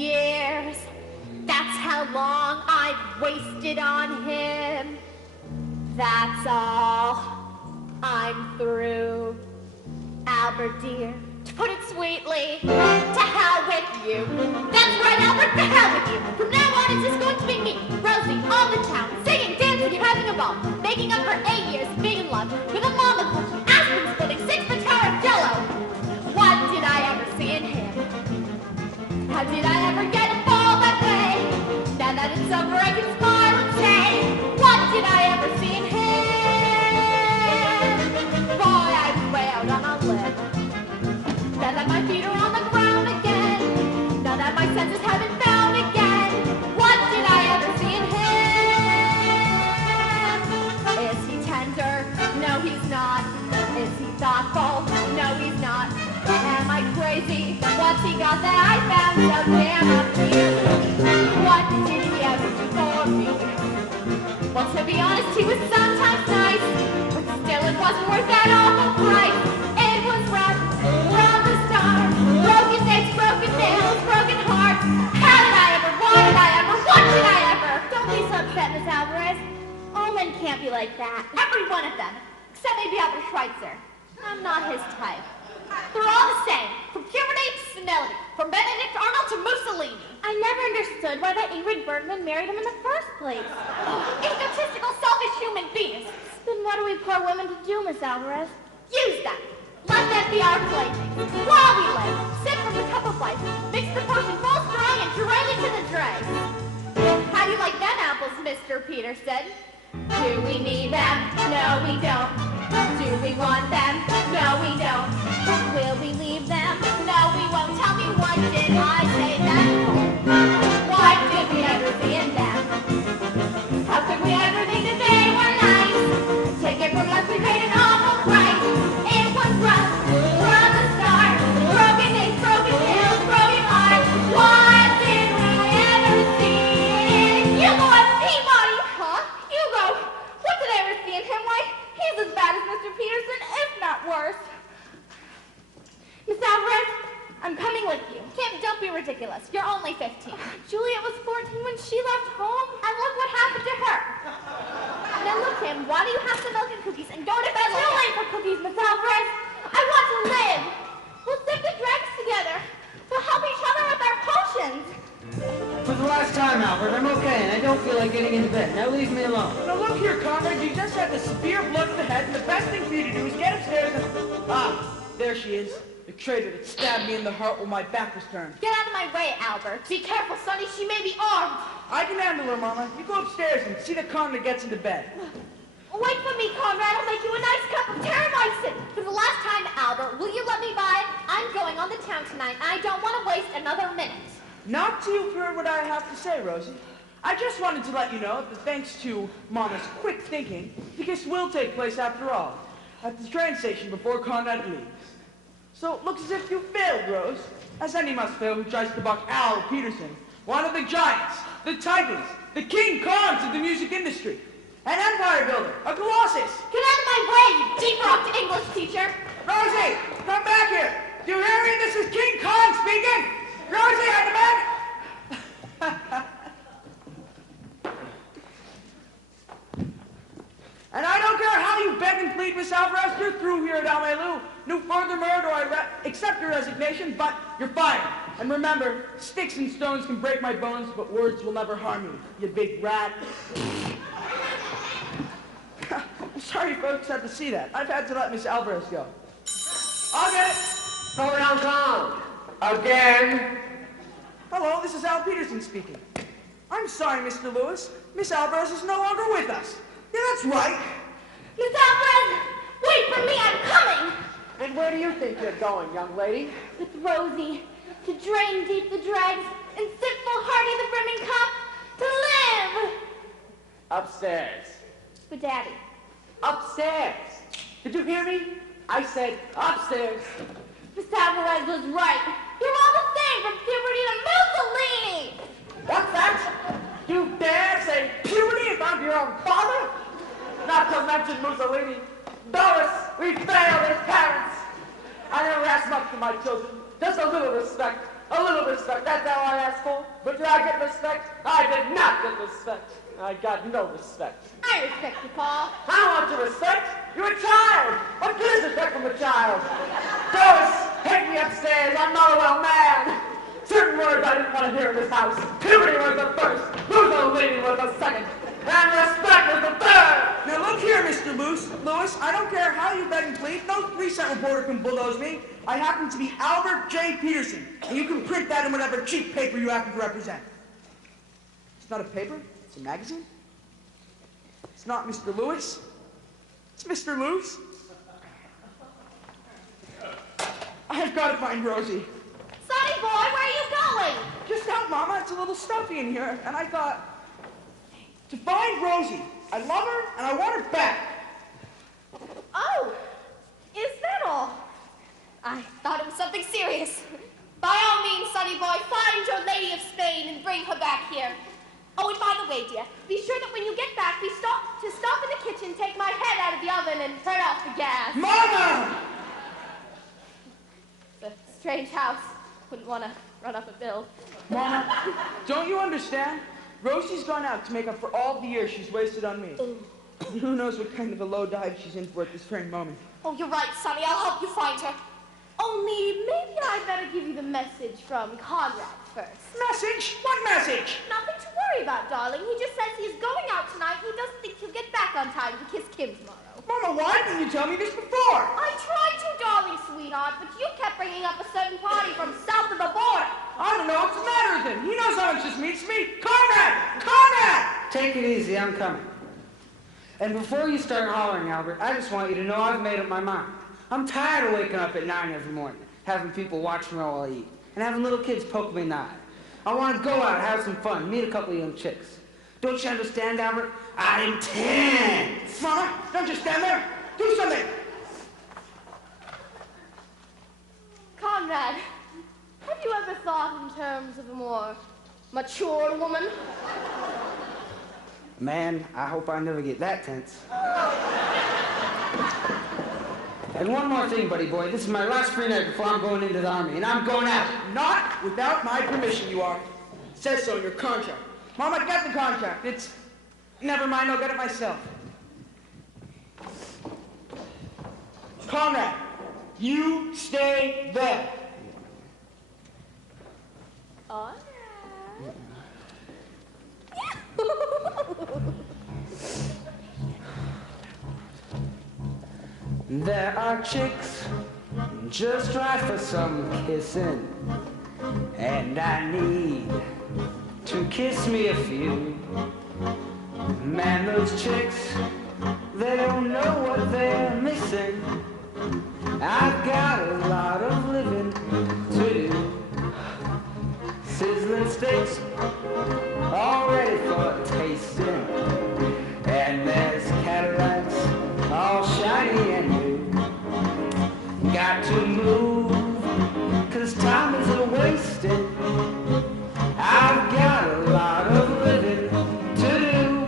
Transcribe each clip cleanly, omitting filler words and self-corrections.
years. That's how long I've wasted on him. That's all. I'm through. Albert dear, to put it sweetly, to hell with you. That's right, Albert, to hell with you. From now on, it's just going to be me, Rosie, all the town, singing, dancing, having a ball, making up for 8 years of being in love with a mama clutching, aspen splitting, 6-foot tower of jello. What did I ever see in him? How did I ever get a fall that way? Now that it's over, I can smile and say, what did I ever see in him? Boy, I was way out on a limb. Now that my feet are on the ground again, now that my senses have been found again, what did I ever see in him? Is he tender? No, he's not. Is he thoughtful? No, he's not. Am I crazy? What's he got that I found so damn appealing? What did he ever do for me? Well, to be honest, he was sometimes nice, but still it wasn't worth that awful price. It was rough from the start. Broken necks, broken nails, broken heart. How did I ever? Why did I ever? What did I ever? Don't be so upset, Miss Alvarez. All men can't be like that. Every one of them, except maybe Albert Schweitzer. I'm not his type. They're all the same, from puberty to senility, from Benedict Arnold to Mussolini. I never understood why that Ingrid Bergman married him in the first place. Egotistical, selfish human beings. Then what do we poor women to do, Miss Alvarez? Use them. Let them be our playthings. While we live, sip from the cup of life, mix the potion full strong and drag it to the dregs. How do you like them apples, Mr. Peterson? Do we need them? No, we don't. Do we want them? No, we don't. Will we leave them? No, we won't. Tell me, what did I say that for? What did we ever see in them? How could we ever think that they were nice? Take it from us, we paid an awful price. It was rough from the start. Broken necks, broken nails, broken heart. What did we ever see in Hugo Peabody? Huh? Hugo? What did I ever see in him? Why, he's as bad as Mr. Peterson, if not worse. Miss Alvarez, I'm coming with you. Kim, don't be ridiculous. You're only 15. Juliet was 14 when she left home. And look what happened to her. Now look, Kim, why do you have to milk and cookies and go to bed? Too late for cookies, Miss Alvarez. I want to live. We'll sip the dregs together. We'll help each other with our potions. For the last time, Albert, I'm okay, and I don't feel like getting into bed. Now leave me alone. Now look here, Conrad, you just had the severe blood to the head, and the best thing for you to do is get upstairs and... Ah, there she is. The traitor that stabbed me in the heart while my back was turned. Get out of my way, Albert. Be careful, Sonny. She may be armed. I can handle her, Mama. You go upstairs and see that Conrad gets into bed. Wait for me, Conrad. I'll make you a nice cup of Terramycin. For the last time, Albert, will you let me by? I'm going on the town tonight, and I don't want to waste another minute. Not till you've heard what I have to say, Rosie. I just wanted to let you know that thanks to Mama's quick thinking, the kiss will take place after all, at the train station before Conrad leaves. So it looks as if you failed, Rose, as any must fail who tries to buck Al Peterson, one of the giants, the titans, the King Kongs of the music industry, an empire builder, a colossus. Get out of my way, you deep-rocked English teacher. Rosie, come back here. Do you hear me? This is King Kong speaking. Rosie, I demand... And I don't care how you beg and plead, Miss Alvarez, you're through here at Almelu. No furthermore do I accept your resignation, but you're fired. And remember, sticks and stones can break my bones, but words will never harm you, you big rat. I'm sorry folks had to see that. I've had to let Miss Alvarez go. I'll get it. Go downtown. Again. Hello, this is Al Peterson speaking. I'm sorry, Mr. Lewis. Miss Alvarez is no longer with us. Yeah, that's right. Miss Alvarez, wait for me, I'm coming. And where do you think you're going, young lady? With Rosie, to drain deep the dregs and sip full hearty the brimming cup, to live. Upstairs. But Daddy. Upstairs. Did you hear me? I said upstairs. Miss Alvarez was right. You're all the same from puberty to Mussolini. What's that? You dare say puberty in front of your own father? Not to mention Mussolini. Doris, we failed as parents. I never asked much from my children. Just a little respect. A little respect, that's all I asked for. But did I get respect? I did not get respect. I got no respect. I respect you, Paul. I don't want your respect. You're a child. What good is respect from a child? Doris, take me upstairs. I'm not a well man. Certain words I didn't want to hear in this house. Puberty was the first. Mussolini was the second. And respect was the third. Now look here, Mr. Lewis, I don't care how you beg and plead. No 3-cent reporter can bulldoze me. I happen to be Albert J. Peterson, and you can print that in whatever cheap paper you happen to represent. It's not a paper, it's a magazine. It's not Mr. Lewis, it's Mr. Loose. I've got to find Rosie. Sonny boy, where are you going? Just out, Mama, it's a little stuffy in here, and I thought, to find Rosie. I love her, and I want her back. Oh, is that all? I thought it was something serious. By all means, Sonny boy, find your Lady of Spain and bring her back here. Oh, and by the way, dear, be sure that when you get back, stop in the kitchen, take my head out of the oven, and turn off the gas. Mama! It's a strange house. Wouldn't want to run up a bill. Mama, don't you understand? Rosie's gone out to make up for all the years she's wasted on me. Who knows what kind of a low dive she's in for at this very moment. Oh, you're right, Sonny. I'll help you find her. Only maybe I'd better give you the message from Conrad first. Message? What message? Nothing to worry about, darling. He just says he's going out tonight. He doesn't think he'll get back on time to kiss Kim tomorrow. Mama, why didn't you tell me this before? I tried to, darling sweetheart, but you kept bringing up a certain party from south of the border. I don't know what's the matter with him. He knows how much this means to me. Conrad! Conrad! Take it easy, I'm coming. And before you start hollering, Albert, I just want you to know I've made up my mind. I'm tired of waking up at 9 every morning, having people watch me while I eat, and having little kids poke me in the eye. I want to go out, have some fun, meet a couple of young chicks. Don't you understand, Albert? I'm intense. Mama, don't just stand there. Do something. Conrad, have you ever thought in terms of a more mature woman? Man, I hope I never get that tense. And one more thing, buddy boy. This is my last free night before I'm going into the army, and I'm going out. Not without my permission, you are. It says so in your contract. Mama, get the contract. It's... Never mind, I'll get it myself. Conrad, you stay there. All right. There are chicks just right for some kissing, and I need to kiss me a few. Man, those chicks, they don't know what they're missing. I've got a lot of living to do. Sizzling steaks, all ready for tasting. And there's Cadillacs, all shiny and new. Got to move, 'cause time is a-wasting. I've got a lot of living to do.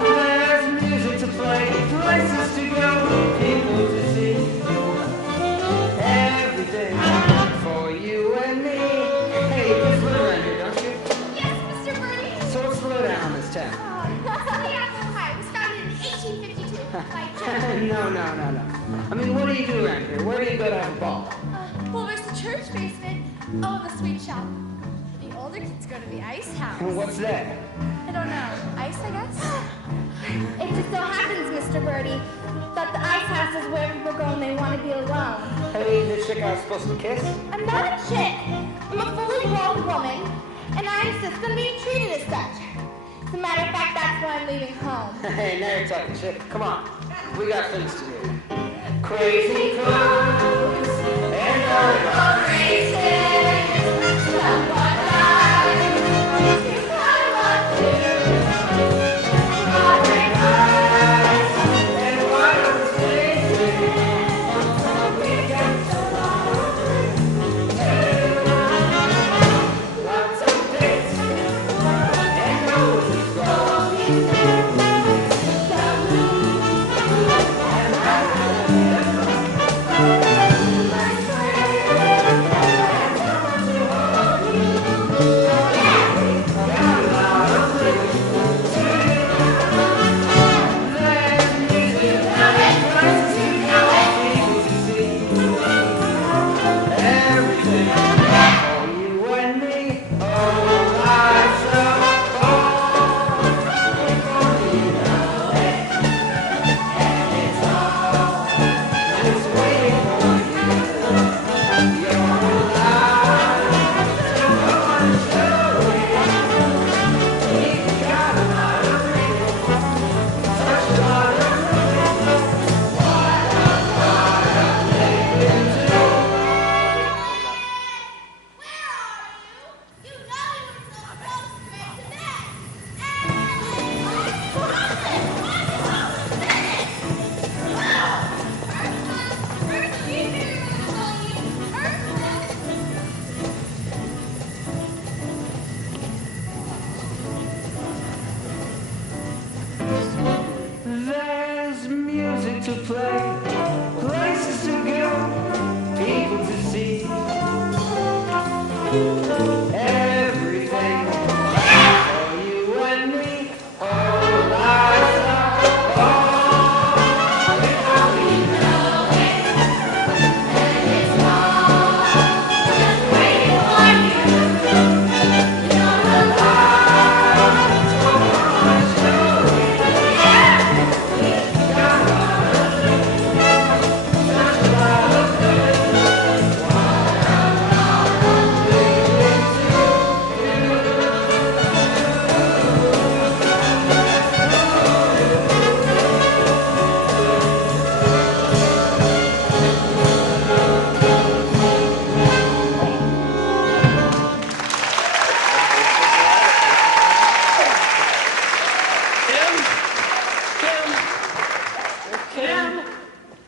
There's music to play, places to go, people to see. Everything for you and me. Hey, you can live around here, don't you? Yes, Mr. Birdie. So what's the lowdown on this town? The Apple Pie was started in 1852 by No. I mean, what do you do around here? Where do you go to have a ball? Well, there's the church basement. Oh, and the sweet shop. The older kids go to the ice house. And what's that? I don't know. Ice, I guess? It just so happens, Mr. Birdie, that the ice house is where people go when they want to be alone. Hey, this chick I was supposed to kiss? I'm not a chick. I'm a fully grown woman, and I insist on being treated as such. As a matter of fact, that's why I'm leaving home. Hey, now you're talking shit. Come on. We got things to do. Crazy clothes and other races. Someone lies. You gotta love to. And what a There's music to play, places to go, people to see. Everything for you and me. Oh, lies are without we know it. And it's all just waiting for you. You're alive, so much to it.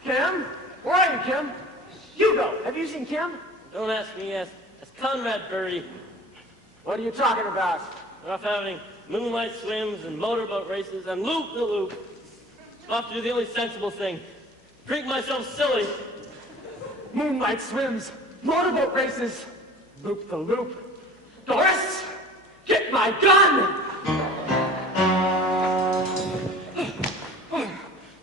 Kim? Where are you, Kim? Hugo, have you seen Kim? Don't ask me, ask Conrad Birdie. What are you talking about? We're off having moonlight swims and motorboat races and loop-the-loop. I'll have to do the only sensible thing. Drink myself silly. Moonlight swims, motorboat races, loop the loop. Doris, get my gun!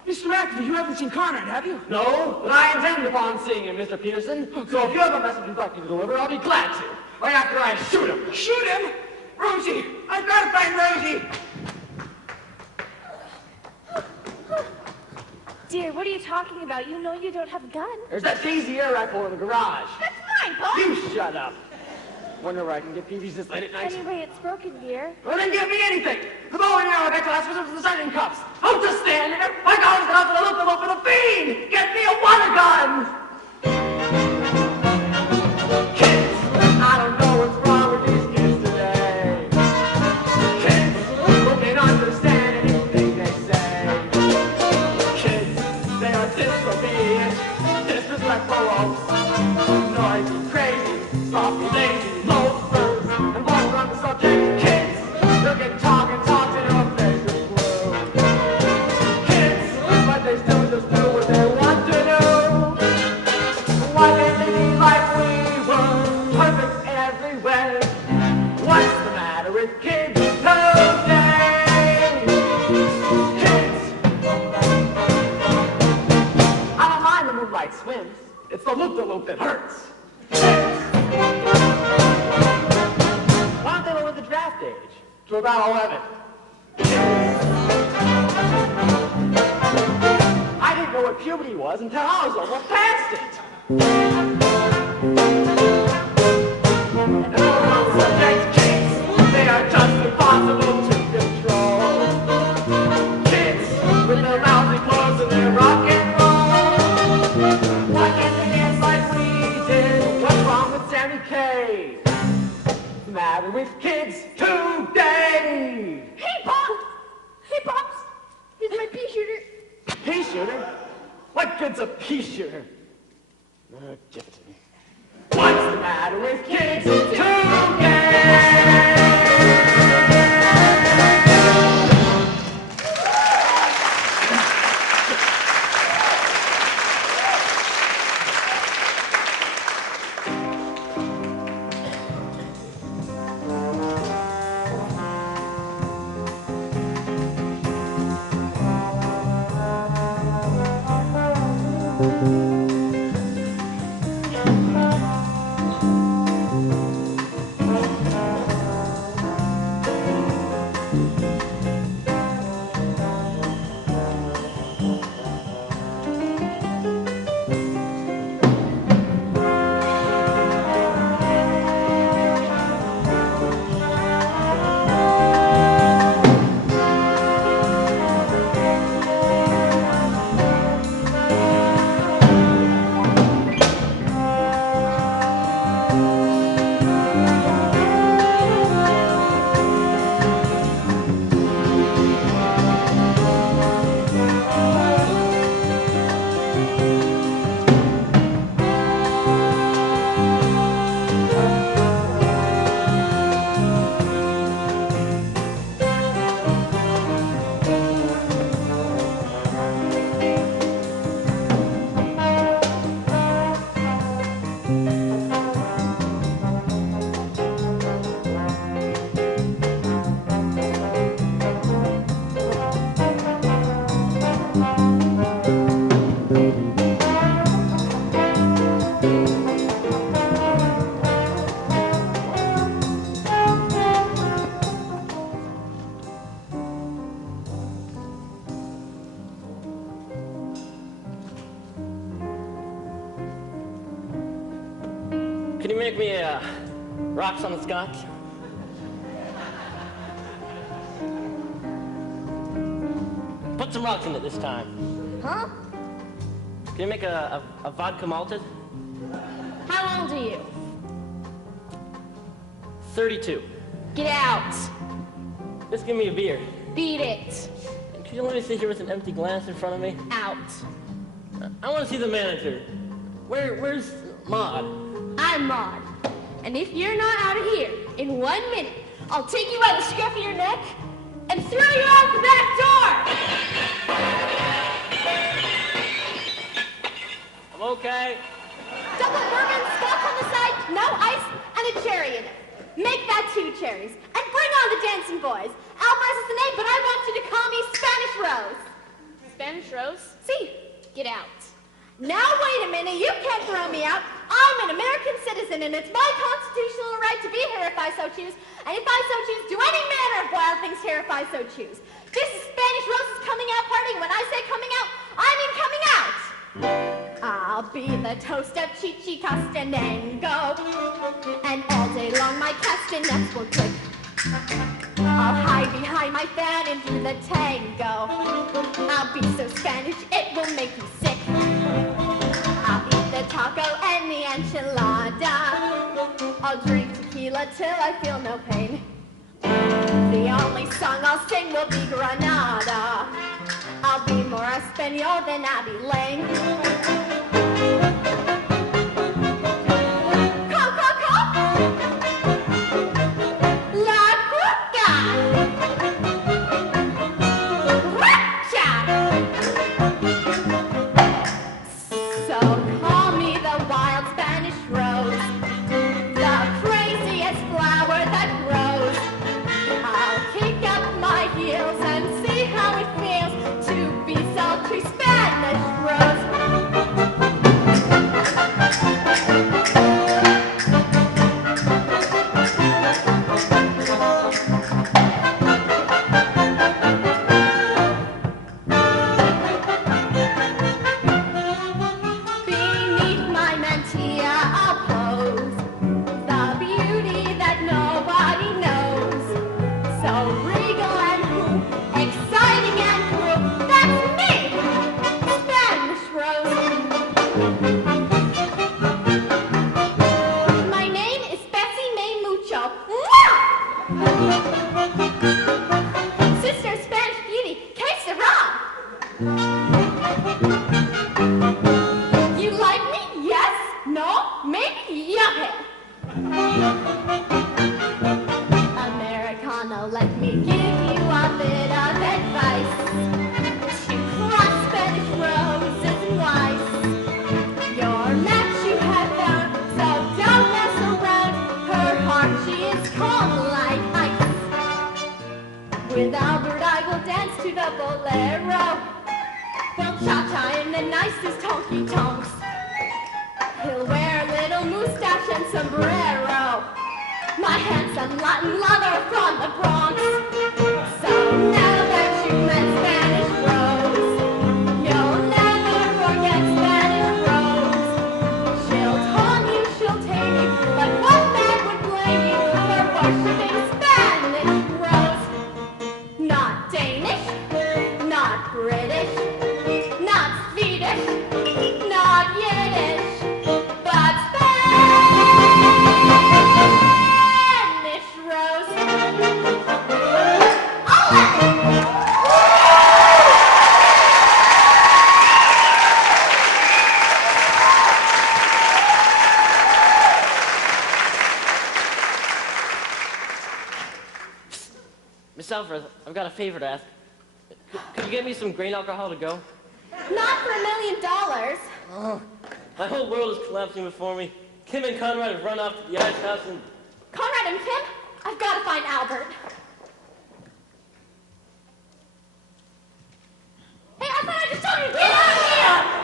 Mr. McAfee, you haven't seen Conrad, have you? No, but I intend upon seeing him, Mr. Peterson. So if you have a message you'd like me to deliver, I'll be glad to. Right after I shoot him. Shoot him? Rosie! I've got to find Rosie! Dear, what are you talking about? You know you don't have a gun. There's that Daisy air rifle in the garage. That's mine, Paul. You shut up. Wonder where I can get PVs this late at night. Anyway, it's broken, dear. Well, then give me anything. The bow and arrow, that glass scissors, and the starting cups. I'll just stand there. My God, it's for the loop for the fiend. Get me a water gun. Kids, I don't know what's wrong with these kids today. Kids who can't understand anything they say. Kids, they are disobedient, disrespectful, noisy, crazy, softly lazy. And while we're on the subject, kids, look and talk to your faces blue. Kids, but they still just do what they want to do. Why can't they be like we were, perfect everywhere? What's the matter with kids today? Kids, I don't mind the moonlight swims. It's the loop-the-loop that hurts. Why don't they lower the draft age to about 11? I didn't know what puberty was until I was almost past it. And all those subject kids, they are just impossible to control. Kids with their mouths closed and their rock and roll. Why can't they dance like we did? What's wrong with Sammy K? What's the matter with kids today? Hey, Pops! Hey, Pops! Here's my pea shooter. Pea shooter? What good's a pea shooter? Give it to me. What's the matter with kids today? Can you make me rocks on the scotch? Put some rocks in it this time. Huh? Can you make a vodka malted? How old are you? 32. Get out. Just give me a beer. Beat it. Could you let me sit here with an empty glass in front of me? Out. I want to see the manager. Where's Maud? I'm Maud. And if you're not out of here in 1 minute, I'll take you by the scruff of your neck and throw you out the back door! I'm okay. Double bourbon, scotch on the side, no ice, and a cherry in it. Make that 2 cherries. And bring on the dancing boys. Alvarez is the name, but I want you to call me Spanish Rose. Spanish Rose? See? Get out. Now wait a minute, you can't throw me out. I'm an American citizen, and it's my constitutional right to be here if I so choose. And if I so choose, do any manner of wild things here if I so choose. This is Spanish Rose's coming out party, and when I say coming out, I mean coming out. I'll be the toast of Chichi Castanengo, and all day long my castanets will click. I'll hide behind my fan and do the tango. I'll be so Spanish it will make you sick. I'll eat the taco and the enchilada. I'll drink tequila till I feel no pain. The only song I'll sing will be Granada. I'll be more Espanol than Abby Lane. With Albert I will dance to the bolero. Well, Cha-Cha in the nicest honky-tonks. He'll wear a little mustache and sombrero. My handsome Latin lover from the Bronx. So now that you've met Spanish Rose, you'll never forget Spanish Rose. She'll taunt you, she'll tame you, but what man would blame you for worshiping Spanish Rose? Not Danish, not British, not Swedish, not Yiddish, but Spanish Rose. Miss Alfred, I've got a favor to ask. Could you get me some grain alcohol to go? Not for $1 million. Oh, my whole world is collapsing before me. Kim and Conrad have run off to the ice house and... Conrad and Kim, I've got to find Albert. Hey, I thought I just told you to get out of here!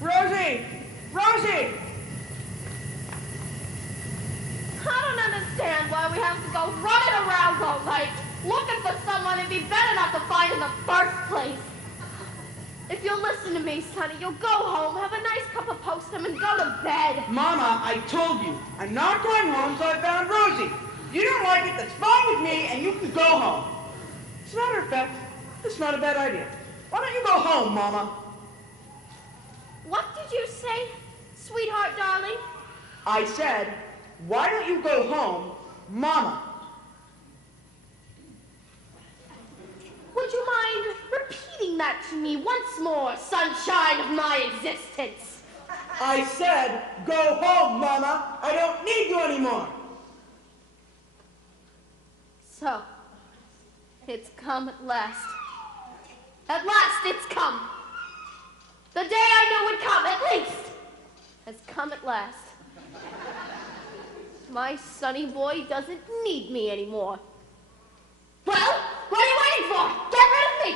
Rosie! Rosie! I don't understand why we have to go running around all night looking for someone it'd be better not to find in the first place. If you'll listen to me, Sonny, you'll go home, have a nice cup of postum, and go to bed. Mama, I told you, I'm not going home until I found Rosie. If you don't like it, that's fine with me, and you can go home. As a matter of fact, it's not a bad idea. Why don't you go home, Mama? What did you say, sweetheart, darling? I said, why don't you go home, Mama? Would you mind repeating that to me once more, sunshine of my existence? I said, go home, Mama. I don't need you anymore. So, it's come at last. At last it's come. The day I knew would come, at least, has come at last. My Sonny boy doesn't need me anymore. Well, what are you waiting for? Get rid of me!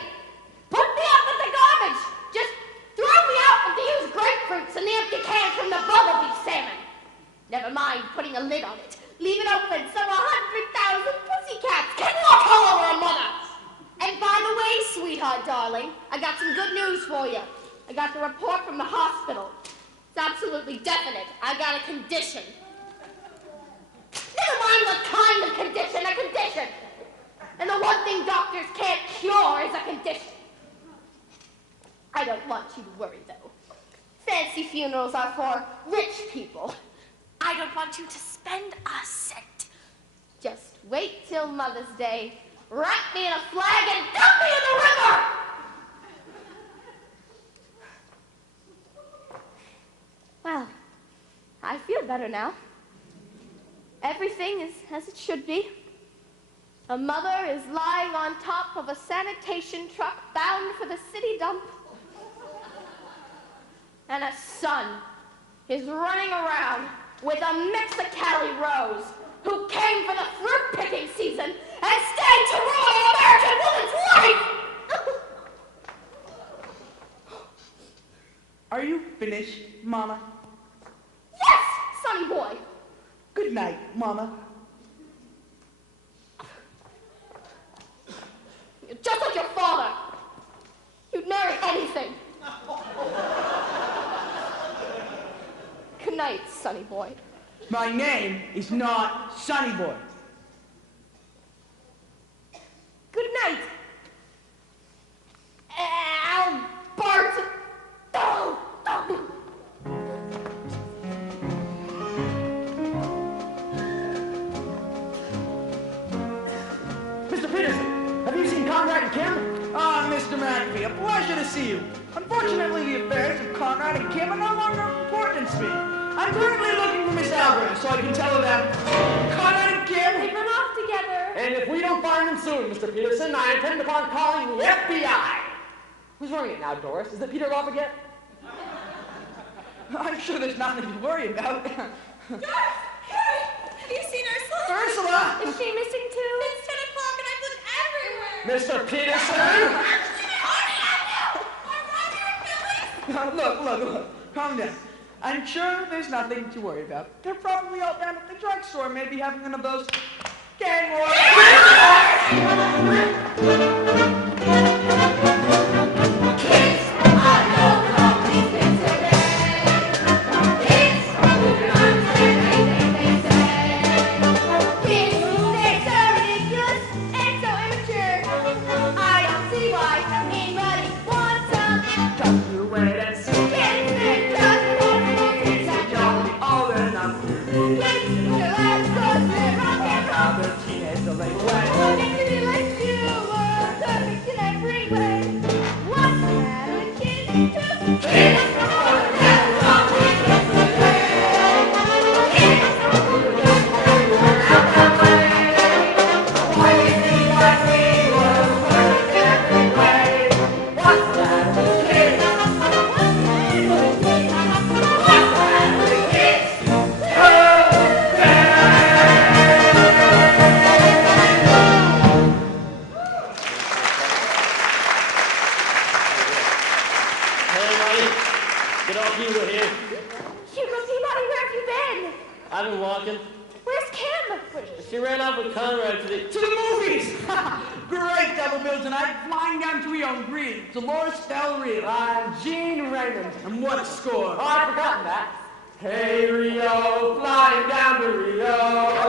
Put me up with the garbage! Just throw me out with the used grapefruits and the empty cans from the bumblebee salmon. Never mind putting a lid on it. Leave it open so 100,000 pussycats can walk all over a mother. And by the way, sweetheart, darling, I got some good news for you. I got the report from the hospital. It's absolutely definite. I got a condition. Never mind what kind of condition, a condition. And the one thing doctors can't cure is a condition. I don't want you to worry, though. Fancy funerals are for rich people. I don't want you to spend a cent. Just wait till Mother's Day, wrap me in a flag, and dump me in the river! Well, I feel better now. Everything is as it should be. A mother is lying on top of a sanitation truck bound for the city dump. And a son is running around with a Mexicali Rose who came for the fruit-picking season and stayed to ruin an American woman's life! Are you finished, Mama? Yes, Sonny boy. Good night, Mama. You're just like your father. You'd marry anything. Good night, Sonny boy. My name is not Sonny Boy. Good night. Albert. Oh, oh. Conrad and Kim? Ah, Mr. McAfee, a pleasure to see you. Unfortunately, the affairs of Conrad and Kim are no longer of importance to me. I'm currently looking for Miss Albert, so I can tell her that Conrad and Kim... They run off together. And if we don't find them soon, Mr. Peterson, I intend upon calling the FBI. Who's running it now, Doris? Is it Peter Love again? I'm sure there's nothing to worry about. Doris! Harry! Have you seen Ursula? Ursula! Is she missing too? It's 10 o'clock and I've looked everywhere. Mr. Peterson! Look, calm down. I'm sure there's nothing to worry about. They're probably all down at the drugstore, maybe having one of those gang wars. I've been walking. Where's Kim? She ran off with Conrad to the movies! Great double bill tonight. Flying down to Rio Green. Dolores Del Rio. I'm Gene Raymond. And what a score. Oh, I'd forgotten that. Hey, Rio, flying down to Rio.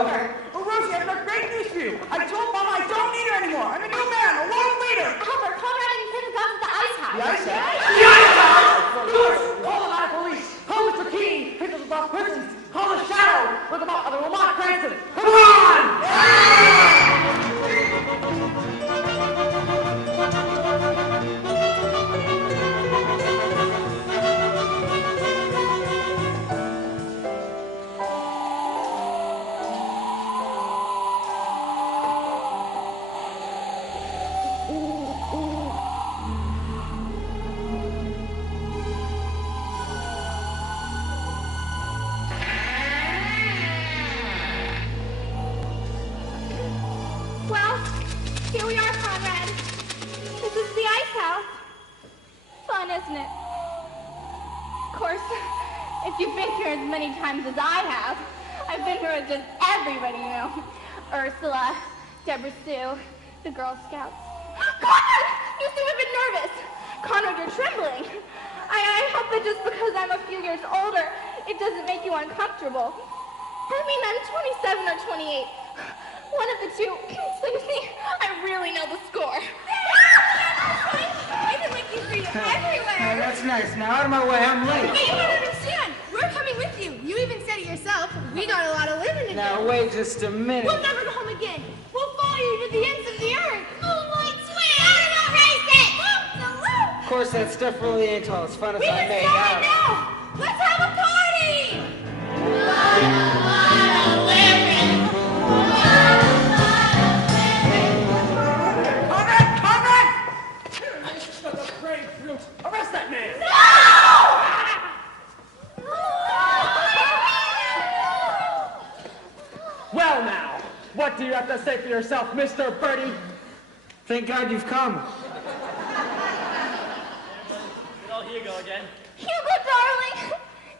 Okay. Well, Rosie, I've got great news for you. I told Mama I don't need her anymore. I'm a new man, a world leader. Albert, Conrad and Kim have gone to the ice house. The ice house? The ice house! Doris, call the line of police. Call Mr. Keene. Hit those above prisons. Call the Shadow. Look them up on the Lamont Cranston. Come on! Well, here we are, Conrad. This is the ice house. Fun, isn't it? Of course, if you've been here as many times as I have, I've been here with just everybody, you know. Ursula, Deborah Sue, the Girl Scouts. Conrad! You seem a bit nervous. Conrad, you're trembling. I hope that just because I'm a few years older, it doesn't make you uncomfortable. I mean, I'm 27 or 28. One of the two. So you see, I really know the score. I've been looking for you everywhere. That's nice. Now out of my way, I'm late. Hey, you don't understand. We're coming with you. You even said it yourself. We got a lot of living to do. Now wait just a minute. We'll never go home again. We'll follow you to the ends of the earth. Moonlight swim. Animal racing. Loop the loop. Of course, that stuff really ain't all as fun as We I can made start out. it now. Let's have a party. Arrest that man! Well now, what do you have to say for yourself, Mr. Birdie? Thank God you've come. Oh, here you go again. Hugo, darling,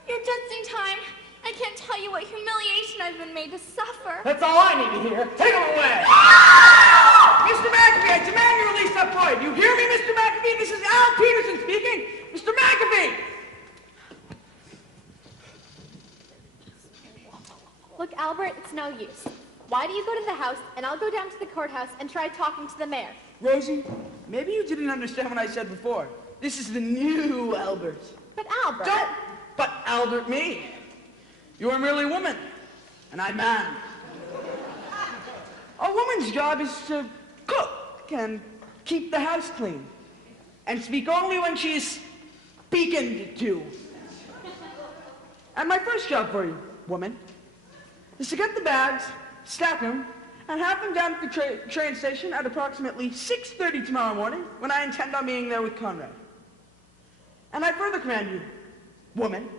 you're just in time. I can't tell you what humiliation I've been made to suffer. That's all I need to hear. Take him away! Mr. McAfee, I demand you release that boy. Do you hear me, Mr. McAfee? This is Al Peterson speaking. Mr. McAfee! Look, Albert, it's no use. Why do you go to the house, and I'll go down to the courthouse and try talking to the mayor. Rosie, maybe you didn't understand what I said before. This is the new Albert. But Albert... Don't but Albert me. You are merely a woman, and I'm man. A woman's job is to cook and keep the house clean, and speak only when she is speaking to. And my first job for you, woman, is to get the bags, stack them, and have them down at the train station at approximately 6:30 tomorrow morning, when I intend on being there with Conrad. And I further command you, woman,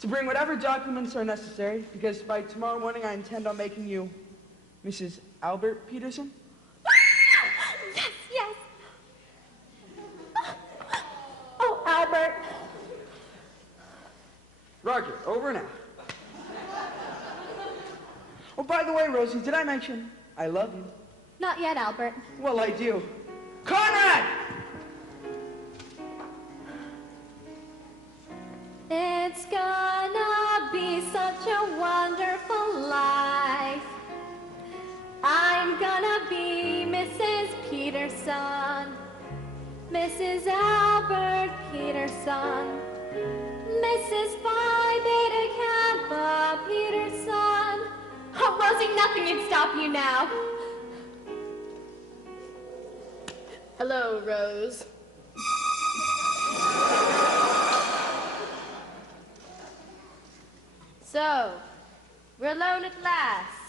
to bring whatever documents are necessary, because by tomorrow morning I intend on making you Mrs. Albert Peterson. Yes, yes. Oh, Albert. Roger, over and out. Oh, by the way, Rosie, did I mention I love you? Not yet, Albert. Well, I do. Conrad! It's gonna be such a wonderful life. I'm gonna be Mrs. Peterson, Mrs. Albert Peterson, Mrs. Phi Beta Kappa Peterson. Oh, Rosie, nothing can stop you now. Hello, Rose. So, we're alone at last.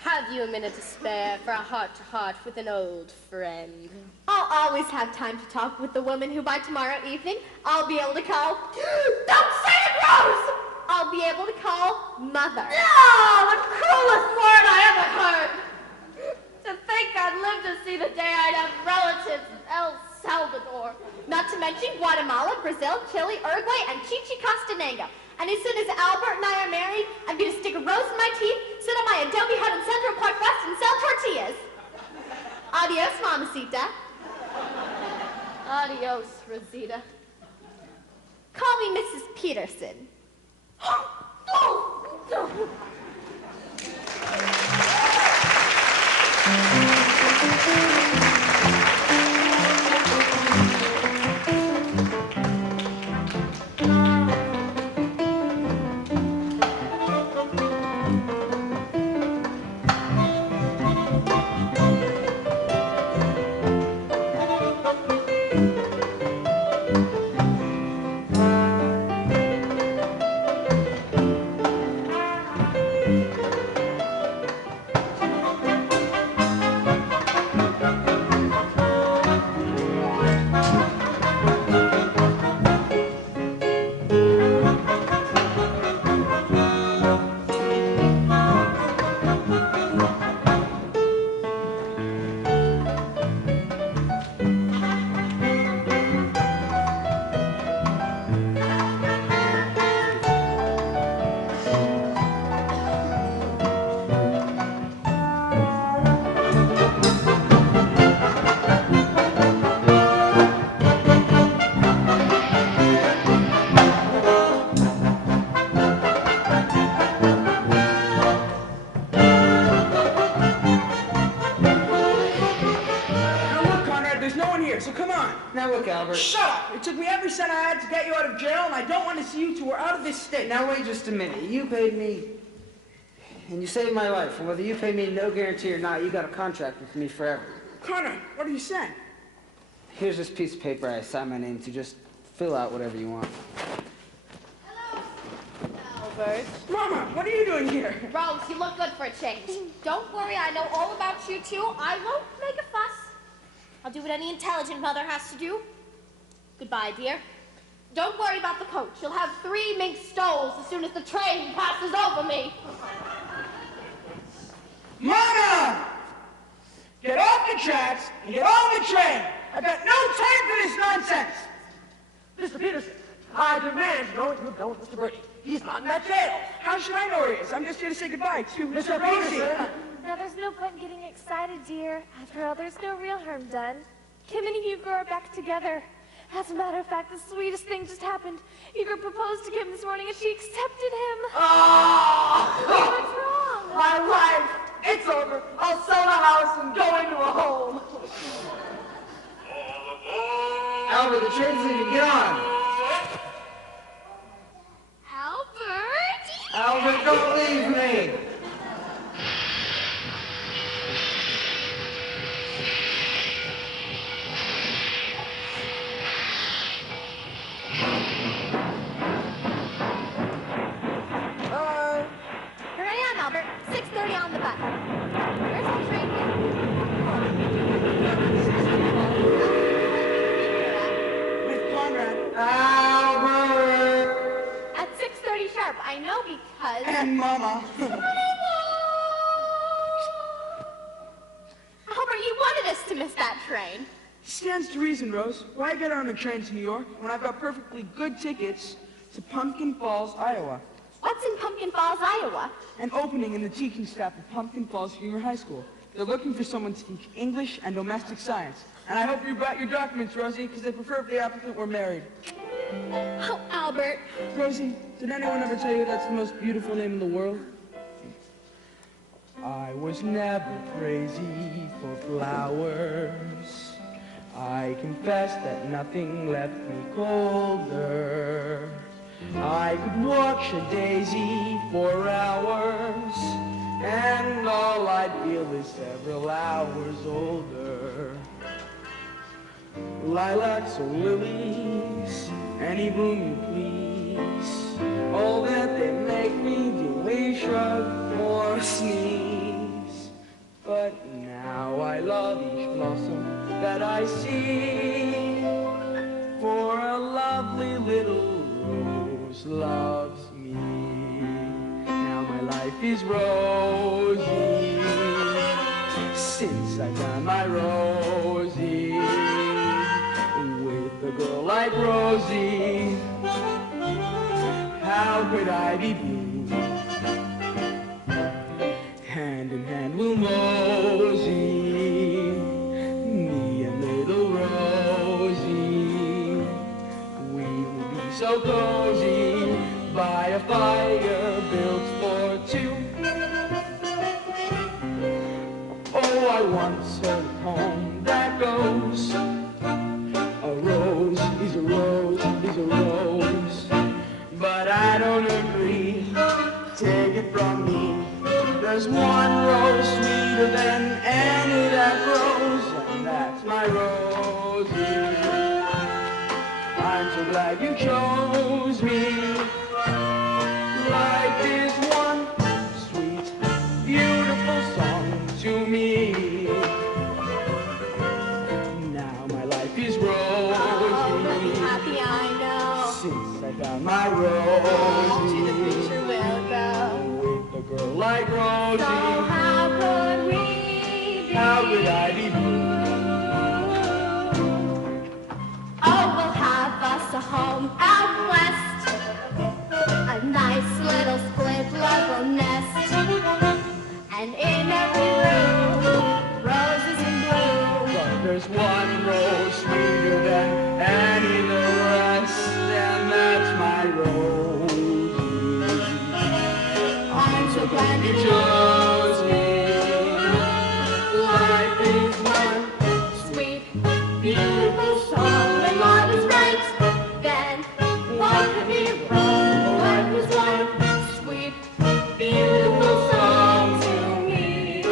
Have you a minute to spare for a heart-to-heart with an old friend? I'll always have time to talk with the woman who by tomorrow evening I'll be able to call... Don't say it, Rose! I'll be able to call Mother. Oh, the cruelest word I ever heard! To think I'd live to see the day I'd have relatives in El Salvador. Not to mention Guatemala, Brazil, Chile, Uruguay, and Chichicastenango. And as soon as Albert and I are married, I'm going to stick a rose in my teeth, sit on my adobe hut in Central Park West, and sell tortillas. Adios, mamacita. Adios, Rosita. Call me Mrs. Peterson. Now look, Albert. Shut up! It took me every cent I had to get you out of jail, and I don't want to see you two are out of this state. Now wait just a minute. You paid me, and you saved my life. And whether you pay me no guarantee or not, you got a contract with me forever. Connor, what are you saying? Here's this piece of paper I signed my name to. Just fill out whatever you want. Hello, Albert. Mama, what are you doing here? Rose, you look good for a change. Don't worry, I know all about you two. I won't make a fuss. I'll do what any intelligent mother has to do. Goodbye, dear. Don't worry about the coach. You'll have 3 mink stoles as soon as the train passes over me. Mama! Get off the tracks and get on the train. I've got no time for this nonsense. Mr. Peterson, I demand to know what you've done with Mr. Birdie. He's not in that jail. How should I know where he is? I'm just here to say goodbye to Mr. Rosie. Peterson! Now, there's no point in getting excited, dear. After all, there's no real harm done. Kim and Hugo are back together. As a matter of fact, the sweetest thing just happened. Hugo proposed to Kim this morning, and she accepted him. Oh! What's wrong? My life! It's over. I'll sell the house and go into a home. Albert, the train's leaving. Get on. Albert? Albert, don't leave me. on the button. Where's the train here? With Conrad. Albert! At 6:30 sharp. I know because... And Mama. Albert, you wanted us to miss that train. Stands to reason, Rose. Why get on a train to New York when I've got perfectly good tickets to Pumpkin Falls, Iowa? What's in Pumpkin Falls, Iowa? An opening in the teaching staff of Pumpkin Falls Junior High School. They're looking for someone to teach English and domestic science. And I hope you brought your documents, Rosie, because they prefer if the applicant were married. Oh, Albert. Rosie, did anyone ever tell you that's the most beautiful name in the world? I was never crazy for flowers. I confess that nothing left me colder. I could watch a daisy for hours, and all I'd feel is several hours older. Lilacs or lilies, any bloom you please. All that they make me do is shrug or sneeze. But now I love each blossom that I see, for a lovely little rose loves me. Now my life is rosy since I found my Rosie. With a girl like Rosie, how could I be blue? Hand in hand we'll mosey, me and little Rosie. We will be so cozy by a fire built for two. Oh, I once heard a poem that goes, a rose is a rose is a rose, but I don't agree. Take it from me, there's one rose sweeter than any that grows, and that's my Rosie. I'm so glad you chose me. Life is one sweet, beautiful song to me. Now my life is rosy. Oh, we'll be happy, I know. Since I found my To the Rosie. future we'll go. With a girl like Rosie, So how could we be? how could I be blue? Oh, we'll have us a home out west, a nice little split level nest, and in every room, roses in bloom. But there's one rose sweeter than any the rest, and that's my Rosie. I'm so glad You you chose me. Life is one sweet, beautiful song. When love is right, then what could be wrong? Life is one sweet, beautiful song to me.